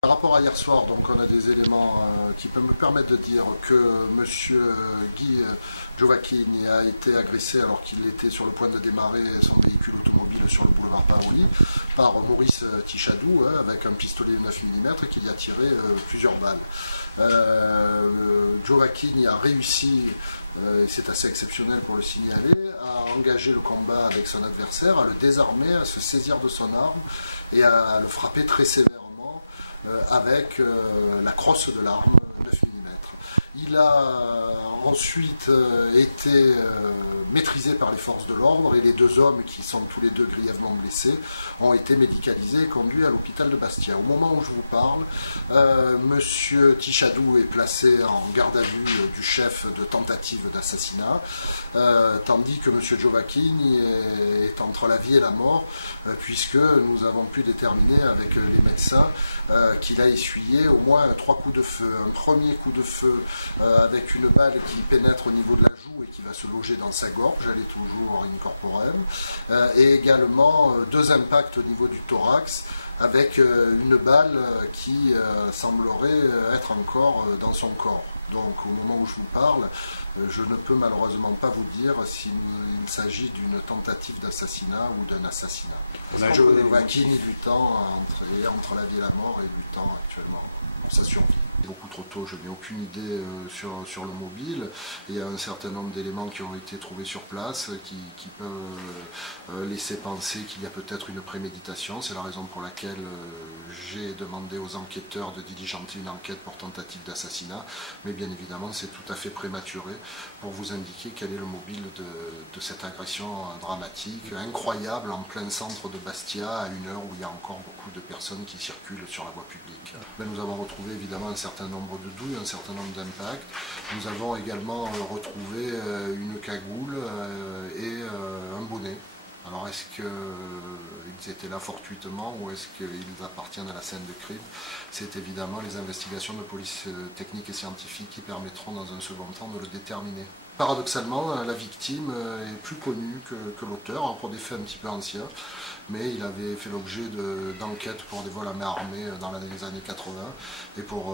Par rapport à hier soir, donc on a des éléments qui peuvent me permettre de dire que M. Guy Giovacchini a été agressé alors qu'il était sur le point de démarrer son véhicule automobile sur le boulevard Paoli par Maurice Tichadou avec un pistolet 9 mm qui lui a tiré plusieurs balles. Giovacchini a réussi, et c'est assez exceptionnel pour le signaler, à engager le combat avec son adversaire, à le désarmer, à se saisir de son arme et à le frapper très sévèrement avec la crosse de l'arme 9 mm. Il a ensuite été maîtrisé par les forces de l'ordre et les deux hommes qui sont tous les deux grièvement blessés ont été médicalisés et conduits à l'hôpital de Bastia. Au moment où je vous parle, M. Tichadou est placé en garde à vue du chef de tentative d'assassinat, tandis que M. Giovacchini est entre la vie et la mort, puisque nous avons pu déterminer avec les médecins qu'il a essuyé au moins 3 coups de feu. Un premier coup de feu avec une balle qui pénètre au niveau de la joue et qui va se loger dans sa gorge, elle est toujours in corporem, et également 2 impacts au niveau du thorax avec une balle qui semblerait être encore dans son corps. Donc au moment où je vous parle, je ne peux malheureusement pas vous dire s'il s'agit d'une tentative d'assassinat ou d'un assassinat. Giovacchini luttant entre la vie et la mort et luttant actuellement pour sa survie. Trop tôt, je n'ai aucune idée sur le mobile. Il y a un certain nombre d'éléments qui ont été trouvés sur place qui peuvent laisser penser qu'il y a peut-être une préméditation. C'est la raison pour laquelle j'ai demandé aux enquêteurs de diligenter une enquête pour tentative d'assassinat. Mais bien évidemment, c'est tout à fait prématuré pour vous indiquer quel est le mobile de cette agression dramatique, incroyable, en plein centre de Bastia, à une heure où il y a encore beaucoup de personnes qui circulent sur la voie publique. Là, nous avons retrouvé évidemment un certain nombre de douilles, un certain nombre d'impacts. Nous avons également retrouvé une cagoule et un bonnet. Alors est-ce qu'ils étaient là fortuitement ou est-ce qu'ils appartiennent à la scène de crime? C'est évidemment les investigations de police technique et scientifique qui permettront dans un second temps de le déterminer. Paradoxalement, la victime est plus connue que l'auteur, pour des faits un petit peu anciens, mais il avait fait l'objet d'enquêtes pour des vols à main armée dans les années 80 et pour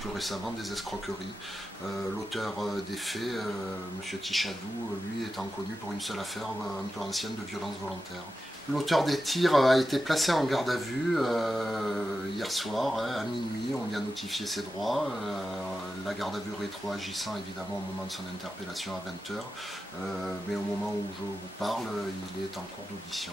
plus récemment des escroqueries. L'auteur des faits, M. Tichadou, lui étant connu pour une seule affaire un peu ancienne de violence volontaire. L'auteur des tirs a été placé en garde à vue hier soir, à minuit. On lui a notifié ses droits. La garde à vue rétroagissant évidemment au moment de son interpellation à 20 h. Mais au moment où je vous parle, il est en cours d'audition.